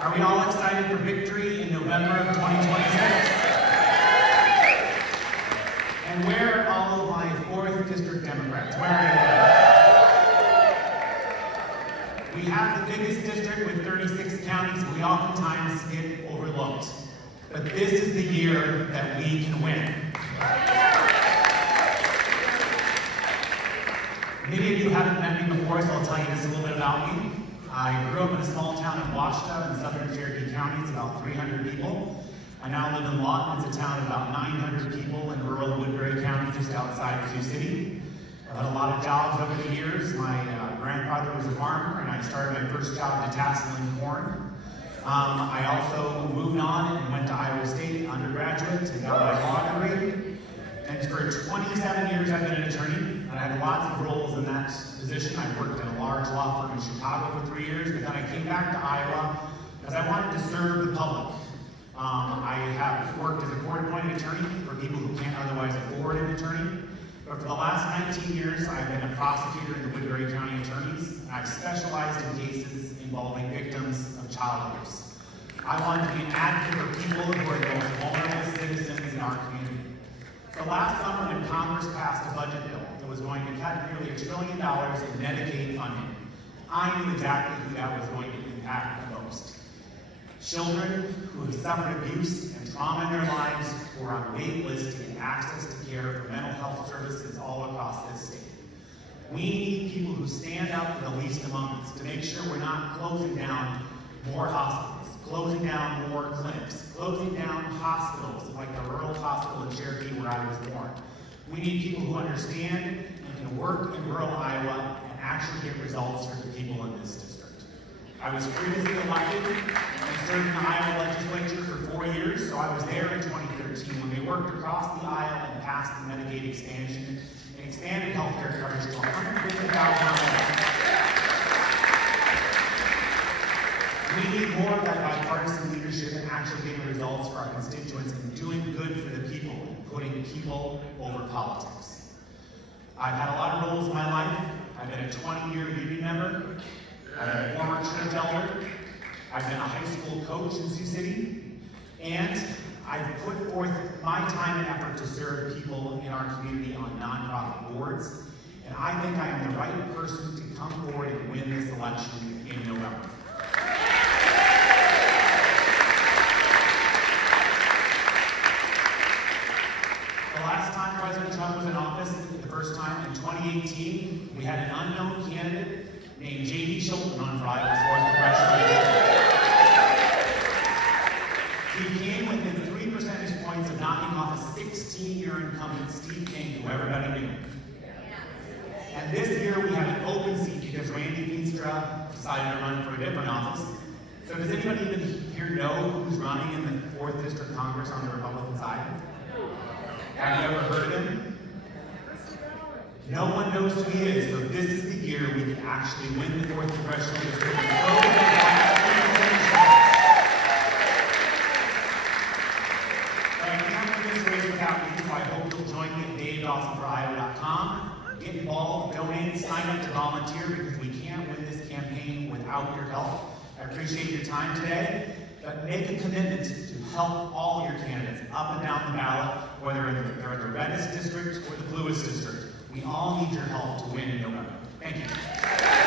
Are we all excited for victory in November of 2026? And where are all of my 4th District Democrats? Where are you? We have the biggest district with 36 counties. We oftentimes get overlooked. But this is the year that we can win. Many of you haven't met me before, so I'll tell you just a little bit about me. I grew up in a small town in Washita in southern Cherokee County. It's about 300 people. I now live in Lawton. It's a town of about 900 people in rural Woodbury County, just outside Sioux City. I've had a lot of jobs over the years. My grandfather was a farmer, and I started my first job detasseling corn. I also moved on and went to Iowa State undergraduate and got my law degree. And for 27 years I've been an attorney, and I had lots of roles in that position. I worked in a large law firm in Chicago for 3 years, but then I came back to Iowa because I wanted to serve the public. I have worked as a court-appointed attorney for people who can't otherwise afford an attorney. But for the last 19 years, I've been a prosecutor in the Woodbury County Attorneys, and I've specialized in cases involving victims of child abuse. I wanted to be an advocate for people who are the most vulnerable citizens in our community. So last summer, when Congress passed a budget bill that was going to cut nearly $1 trillion in Medicaid funding, I knew exactly who that was going to impact the most. Children who have suffered abuse and trauma in their lives who are on wait lists to get access to care for mental health services all across this state. We need people who stand up for the least among us to make sure we're not closing down more hospitals, closing down more clinics, closing down hospitals like the rural hospital in Cherokee where I was born. We need people who understand and can work in rural Iowa and actually get results for the people in this district. I was previously elected and served in the Iowa legislature for 4 years, so I was there in 2013 when they worked across the aisle and passed the Medicaid expansion and expanded health care coverage to 150,000 Americans. We need more of that bipartisan leadership and actually getting results for our constituents and doing good for the people and putting people over politics. I've had a lot of roles in my life. I've been a 20-year union member. I've been a former church elder. I've been a high school coach in Sioux City. And I've put forth my time and effort to serve people in our community on nonprofit boards. And I think I am the right person to come forward and win this election in November. The last time President Trump was in office, the first time in 2018, we had an unknown candidate named J.D. Schultz run for Iowa's 4th Congressional. He came within 3 percentage points of knocking off a 16-year incumbent, Steve King, who everybody knew. And this year we have an open seat because Randy Feenstra decided to run for a different office. So does anybody even here know who's running in the 4th District Congress on the Republican side? Have you ever heard of him? No one knows who he is, so this is the year we can actually win the 4th Congressional District. I can't do this race without you, so I hope you'll join me at DaveDawsonForIowa.com. Get involved, donate, sign up to volunteer because we can't win this campaign without your help. I appreciate your time today, but make a commitment to help all your candidates up and down the ballot, whether they're in the reddest district or the bluest district. We all need your help to win in November. Thank you.